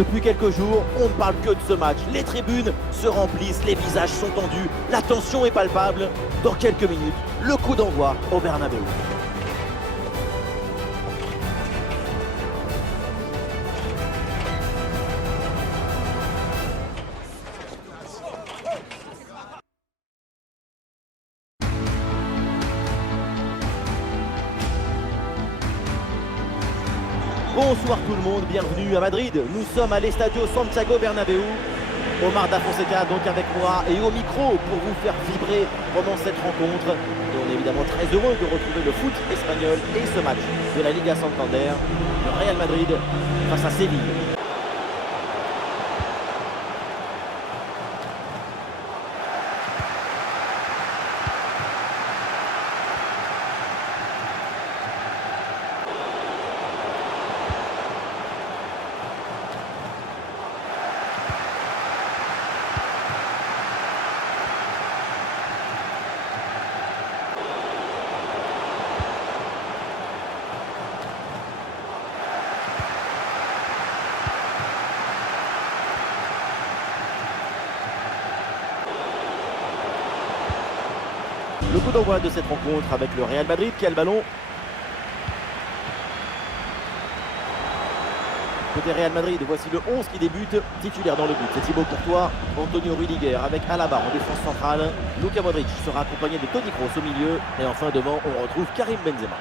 Depuis quelques jours, on ne parle que de ce match. Les tribunes se remplissent, les visages sont tendus, la tension est palpable. Dans quelques minutes, le coup d'envoi au Bernabéu. Bonsoir tout le monde, bienvenue à Madrid. Nous sommes à l'Estadio Santiago Bernabéu. Omar Da Fonseca donc avec moi et au micro pour vous faire vibrer pendant cette rencontre. Et on est évidemment très heureux de retrouver le foot espagnol et ce match de la Liga Santander. Le Real Madrid face à Séville. Le coup d'envoi de cette rencontre avec le Real Madrid qui a le ballon. Côté Real Madrid, voici le 11 qui débute, titulaire dans le but. C'est Thibaut Courtois, Antonio Rüdiger avec Alaba en défense centrale. Luka Modric sera accompagné de Toni Kroos au milieu. Et enfin devant, on retrouve Karim Benzema.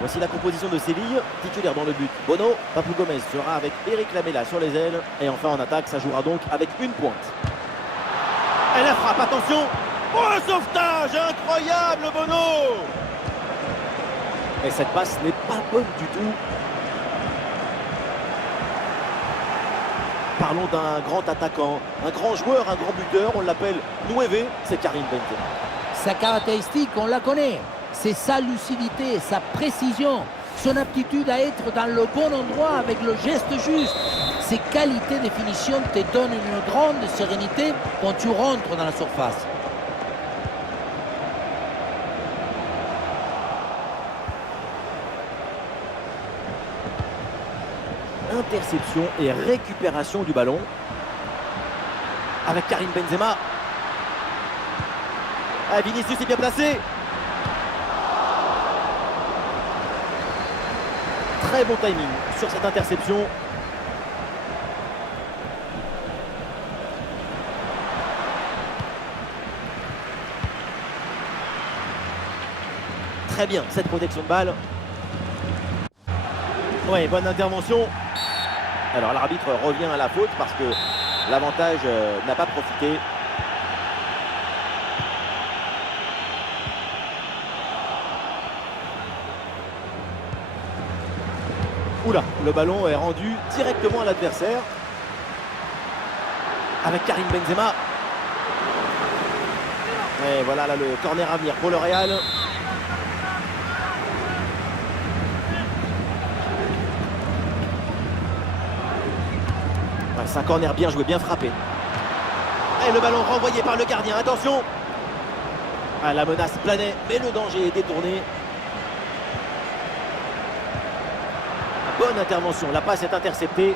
Voici la composition de Séville, titulaire dans le but. Bono, Papu Gomez sera avec Eric Lamela sur les ailes. Et enfin en attaque, ça jouera donc avec une pointe. Et la frappe, attention! Oh, un sauvetage incroyable, Bono! Et cette passe n'est pas bonne du tout. Parlons d'un grand attaquant, un grand joueur, un grand buteur. On l'appelle Nueve, c'est Karim Benzema. Sa caractéristique, on la connaît. C'est sa lucidité, sa précision, son aptitude à être dans le bon endroit avec le geste juste. Ces qualités de finition te donnent une grande sérénité quand tu rentres dans la surface. Interception et récupération du ballon avec Karim Benzema. Ah, Vinicius est bien placé. Très bon timing sur cette interception. Très bien cette protection de balle. Ouais, bonne intervention. Alors l'arbitre revient à la faute parce que l'avantage n'a pas profité. Oula, le ballon est rendu directement à l'adversaire. Avec Karim Benzema. Et voilà là, le corner à venir pour le Real. C'est un corner bien joué, bien frappé. Et le ballon renvoyé par le gardien, attention. Ah, la menace planait, mais le danger est détourné. Bonne intervention, la passe est interceptée.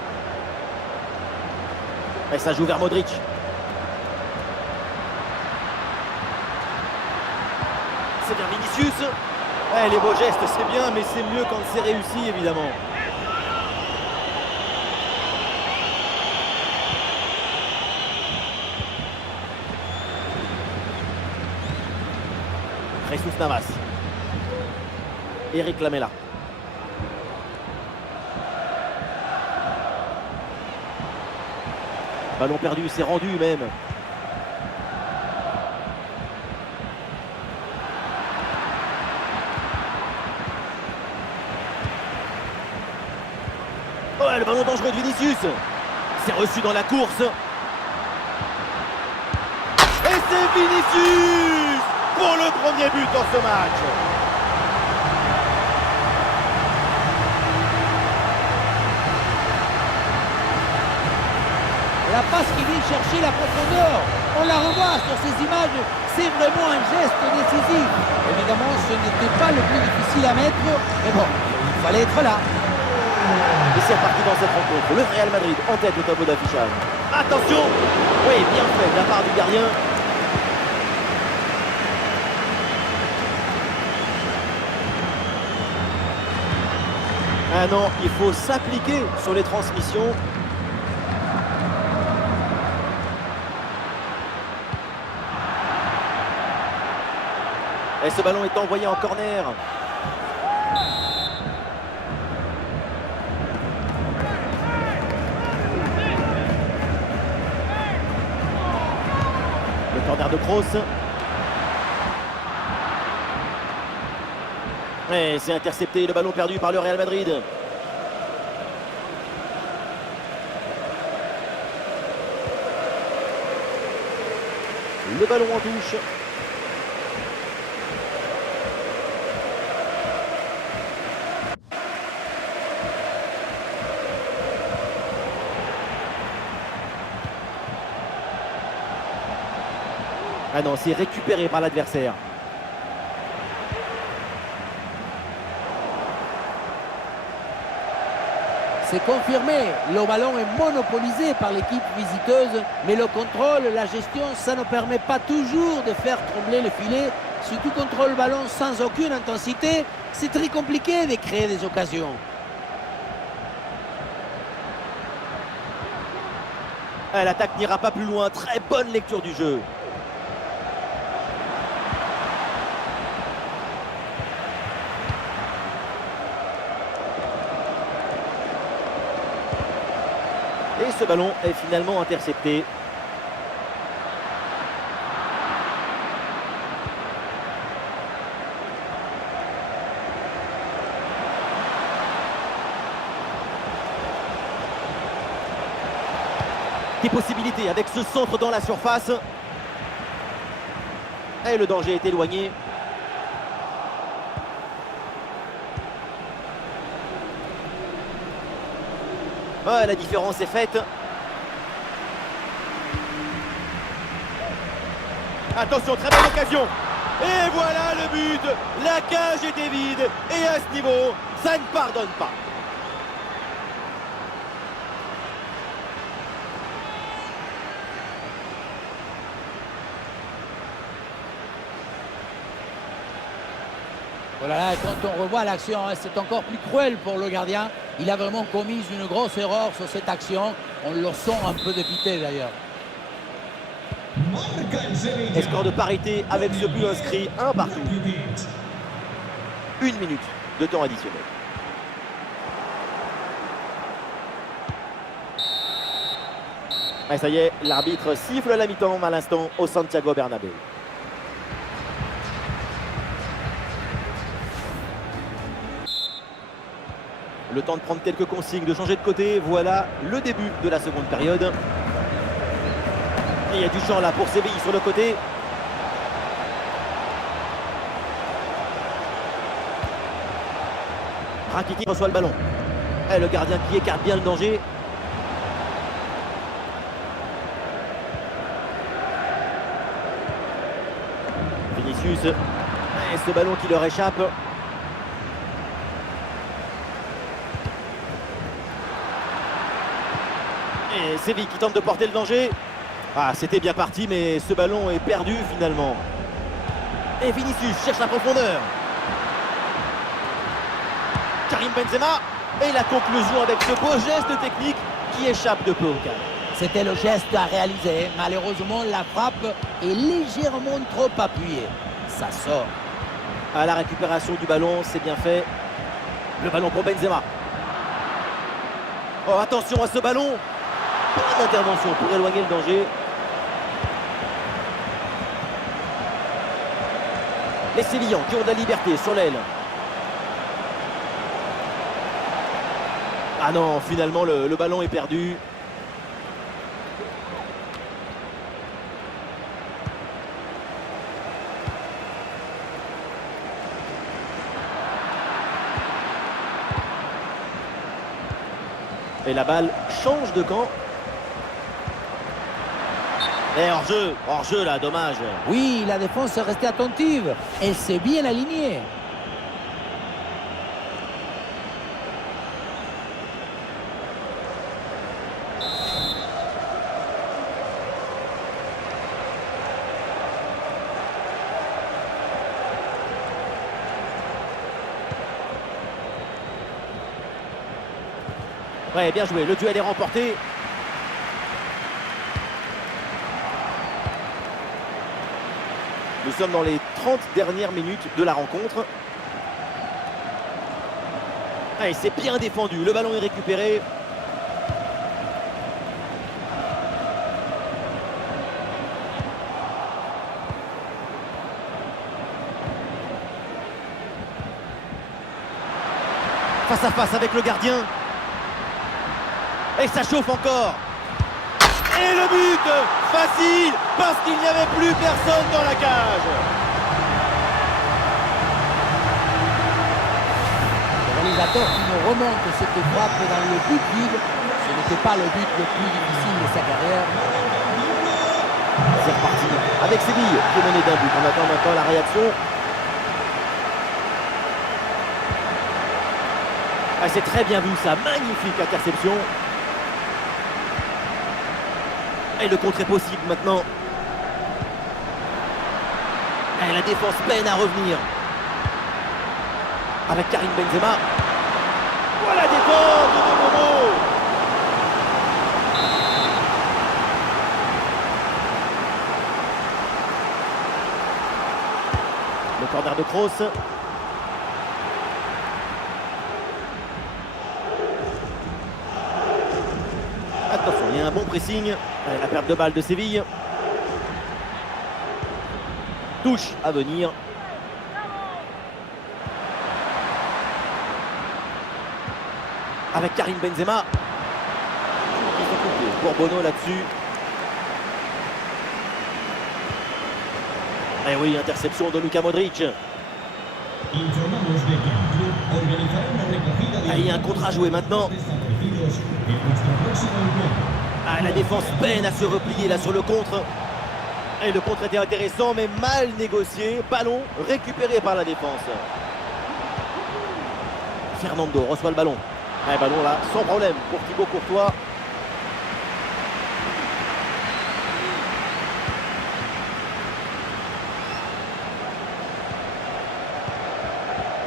Et ça joue vers Modric. C'est bien Vinicius. Ouais, les beaux gestes, c'est bien, mais c'est mieux quand c'est réussi, évidemment. Jesus Navas. Eric Lamela. Ballon perdu, c'est rendu même. Oh, le ballon dangereux de Vinicius. C'est reçu dans la course. Et c'est Vinicius pour le premier but dans ce match. La passe qui vient chercher la profondeur, on la revoit sur ces images, c'est vraiment un geste décisif. Évidemment, ce n'était pas le plus difficile à mettre, mais bon, il fallait être là. Et c'est reparti dans cette rencontre. Le Real Madrid en tête au tableau d'affichage. Attention! Oui, bien fait de la part du gardien. Ah non, il faut s'appliquer sur les transmissions. Et ce ballon est envoyé en corner. Le corner de Kroos. Et c'est intercepté, le ballon perdu par le Real Madrid. Le ballon en touche. Ah non, c'est récupéré par l'adversaire. C'est confirmé, le ballon est monopolisé par l'équipe visiteuse, mais le contrôle, la gestion, ça ne permet pas toujours de faire trembler le filet. Si tu contrôles le ballon sans aucune intensité, c'est très compliqué de créer des occasions. L'attaque n'ira pas plus loin, très bonne lecture du jeu. Et ce ballon est finalement intercepté. Des possibilités avec ce centre dans la surface. Et le danger est éloigné. Ah, la différence est faite. Attention, très belle occasion. Et voilà le but. La cage était vide. Et à ce niveau, ça ne pardonne pas. Voilà, quand on revoit l'action, c'est encore plus cruel pour le gardien. Il a vraiment commis une grosse erreur sur cette action. On le sent un peu dépité d'ailleurs. Et score de parité avec ce but inscrit, un partout. 1 minute de temps additionnel. Et ça y est, l'arbitre siffle la mi-temps à l'instant au Santiago Bernabéu. Le temps de prendre quelques consignes, de changer de côté. Voilà le début de la seconde période. Et il y a du champ là pour Séville sur le côté. Rakitic reçoit le ballon. Et le gardien qui écarte bien le danger. Vinicius. Et ce ballon qui leur échappe. Et Séville qui tente de porter le danger. Ah, c'était bien parti, mais ce ballon est perdu finalement. Et Vinicius cherche la profondeur. Karim Benzema. Et la conclusion avec ce beau geste technique qui échappe de peu au cadre. C'était le geste à réaliser. Malheureusement, la frappe est légèrement trop appuyée. Ça sort. À la récupération du ballon, c'est bien fait. Le ballon pour Benzema. Oh, attention à ce ballon. Pas d'intervention pour éloigner le danger. Les Sévillans qui ont de la liberté sur l'aile. Ah non, finalement le ballon est perdu. Et la balle change de camp. Et hors-jeu là, dommage. Oui, la défense est restée attentive. Elle s'est bien alignée. Ouais, bien joué, le duel est remporté. Nous sommes dans les 30 dernières minutes de la rencontre. Allez, c'est bien défendu, le ballon est récupéré. Face à face avec le gardien. Et ça chauffe encore. Et le but facile, parce qu'il n'y avait plus personne dans la cage. Le réalisateur qui nous remonte cette frappe dans le but vide, ce n'était pas le but le plus difficile de sa carrière. C'est reparti avec Séville qui est mené d'un but. On attend maintenant la réaction. Ah, c'est très bien vu ça, magnifique interception. Et le contre est possible maintenant. Et la défense peine à revenir. Avec Karim Benzema. Voilà la défense de Momo. Le corner de Kroos. Attention, il y a un bon pressing. Allez, la perte de balle de Séville. Touche à venir. Avec Karim Benzema. Qui sont coupés pour Bono là-dessus. Et oui, interception de Luka Modric. Ah, il y a un contre à jouer maintenant. Ah, la défense peine à se replier là sur le contre. Et le contre était intéressant mais mal négocié. Ballon récupéré par la défense. Fernando reçoit le ballon. Ah, ballon là sans problème pour Thibaut Courtois.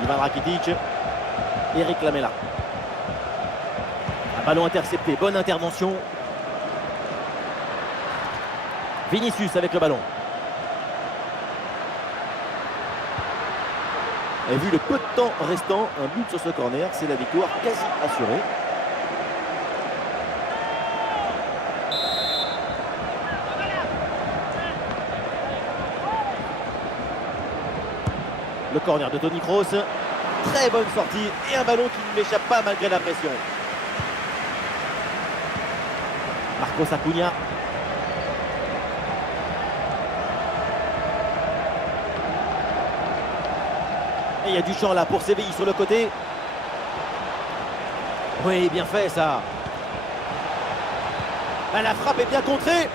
Ivan Rakitic. Eric Lamela. Un ballon intercepté, bonne intervention. Vinicius avec le ballon. Et vu le peu de temps restant, un but sur ce corner, c'est la victoire quasi assurée. Le corner de Toni Kroos. Très bonne sortie et un ballon qui ne m'échappe pas malgré la pression. Marcos Acuna. Et il y a du champ là pour Séville sur le côté. Oui, bien fait ça. Ah, la frappe est bien contrée.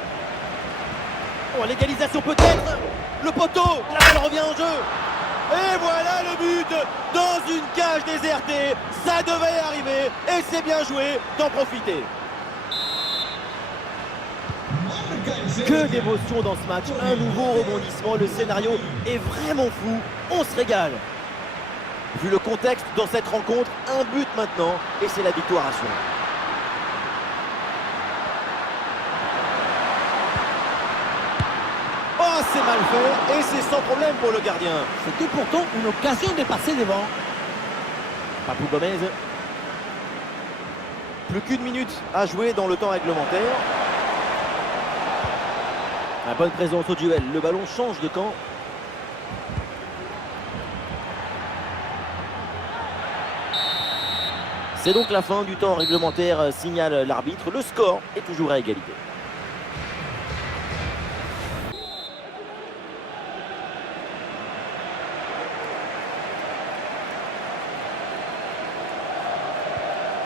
Oh, l'égalisation peut-être. Le poteau, la balle revient en jeu. Et voilà le but dans une cage désertée. Ça devait arriver et c'est bien joué d'en profiter. Que d'émotion dans ce match. Un nouveau rebondissement. Le scénario est vraiment fou. On se régale. Vu le contexte dans cette rencontre, un but maintenant et c'est la victoire assurée. Oh, c'est mal fait et c'est sans problème pour le gardien. C'était pourtant une occasion de passer devant. Papou Gomez. Plus qu'une minute à jouer dans le temps réglementaire. La bonne présence au duel. Le ballon change de camp. C'est donc la fin du temps réglementaire, signale l'arbitre. Le score est toujours à égalité.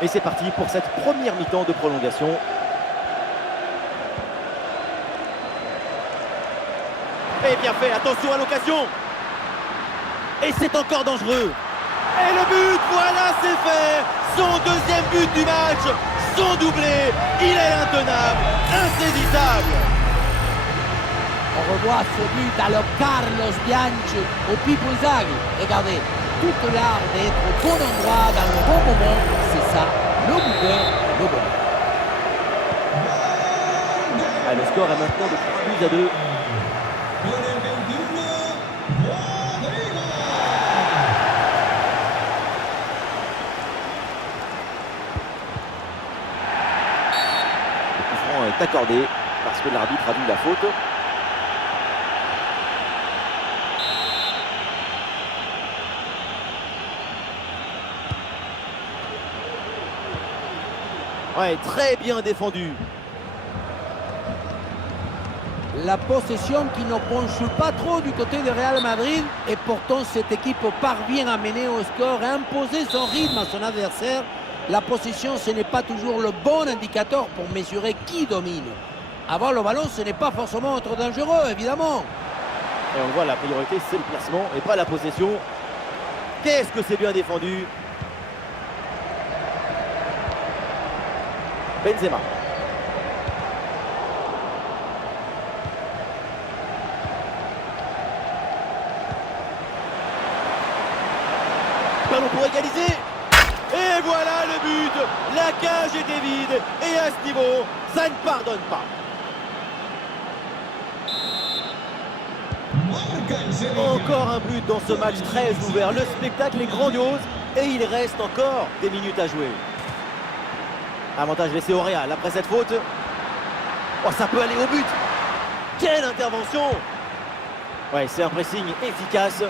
Et c'est parti pour cette première mi-temps de prolongation. Et bien fait, attention à l'occasion. Et c'est encore dangereux. Et le but, voilà, c'est fait. Son deuxième but du match, son doublé. Il est intenable, insaisissable. On revoit ce but à le Carlos Bianchi au Pippo Inzaghi. Regardez, toute l'art d'être au bon endroit, dans le bon moment, c'est ça, le buteur, le score est maintenant de 3-2. Le coup franc est accordé parce que l'arbitre a vu la faute. Ouais, très bien défendu. La possession qui ne penche pas trop du côté de Real Madrid et pourtant cette équipe parvient à mener au score et à imposer son rythme à son adversaire. La possession, ce n'est pas toujours le bon indicateur pour mesurer qui domine. Avoir le ballon, ce n'est pas forcément être dangereux, évidemment. Et on voit, la priorité, c'est le placement et pas la possession. Qu'est-ce que c'est bien défendu. Benzema. Ballon pour égaliser. Et voilà le but. La cage était vide. Et à ce niveau, ça ne pardonne pas. Encore un but dans ce match très ouvert. Le spectacle est grandiose. Et il reste encore des minutes à jouer. Avantage laissé au Real après cette faute. Oh, ça peut aller au but. Quelle intervention. Ouais, c'est un pressing efficace.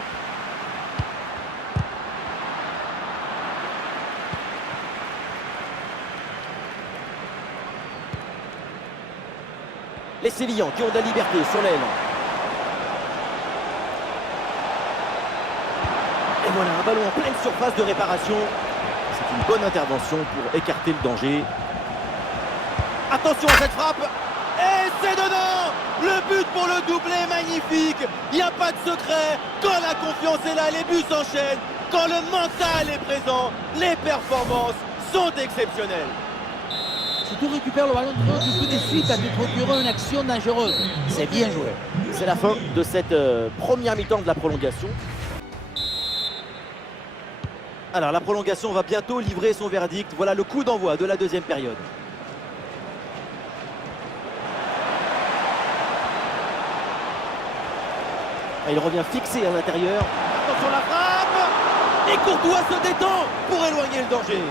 Les Sévillans qui ont de la liberté sur l'aile. Et voilà, un ballon en pleine surface de réparation. C'est une bonne intervention pour écarter le danger. Attention à cette frappe. Et c'est dedans. Le but pour le doublé magnifique. Il n'y a pas de secret. Quand la confiance est là, les buts s'enchaînent. Quand le mental est présent, les performances sont exceptionnelles. Si tu récupères le ballon, tu peux de suite à te procurer une action dangereuse. C'est bien joué. C'est la fin de cette première mi-temps de la prolongation. Alors la prolongation va bientôt livrer son verdict. Voilà le coup d'envoi de la deuxième période. Et il revient fixé à l'intérieur. Attention la frappe. Et Courtois se détend pour éloigner le danger.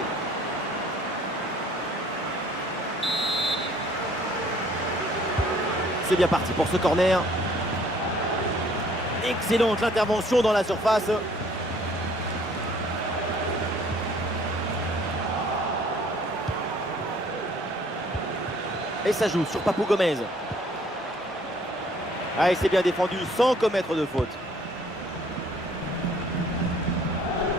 C'est bien parti pour ce corner. Excellente l'intervention dans la surface. Et ça joue sur Papu Gomez. Ah, et c'est bien défendu sans commettre de faute.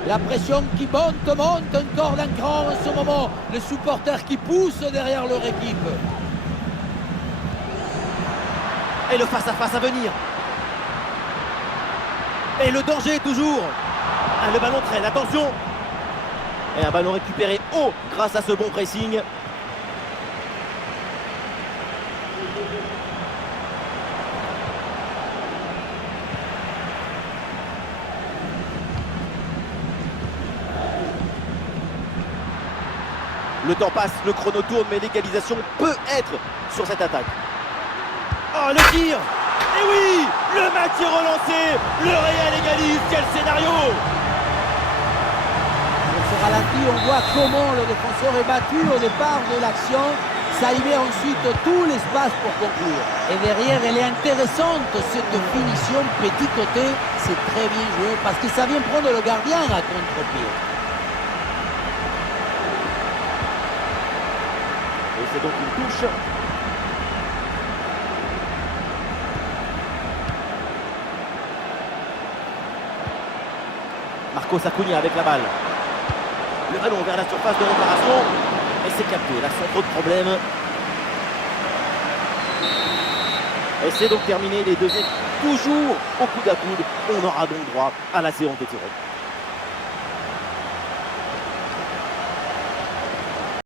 La pression qui monte encore d'un cran en ce moment. Les supporters qui poussent derrière leur équipe. Et le face-à-face à venir. Et le danger toujours. Ah, le ballon traîne, attention. Et un ballon récupéré haut grâce à ce bon pressing. Le temps passe, le chrono tourne, mais l'égalisation peut être sur cette attaque. Oh, le tir! Et oui! Le match est relancé! Le Real égalise! Quel scénario! Sur ce ralenti, on voit comment le défenseur est battu au départ de l'action. Ça y met ensuite tout l'espace pour conclure. Et derrière, elle est intéressante, cette finition petit côté. C'est très bien joué parce que ça vient prendre le gardien à contre-pied. Et c'est donc une touche. Marcos Acuna avec la balle. Le ballon vers la surface de réparation. Et c'est capté, là sans trop de problèmes. Et c'est donc terminé, les deux équipes toujours au coude à coude. On aura donc droit à la séance des tirs.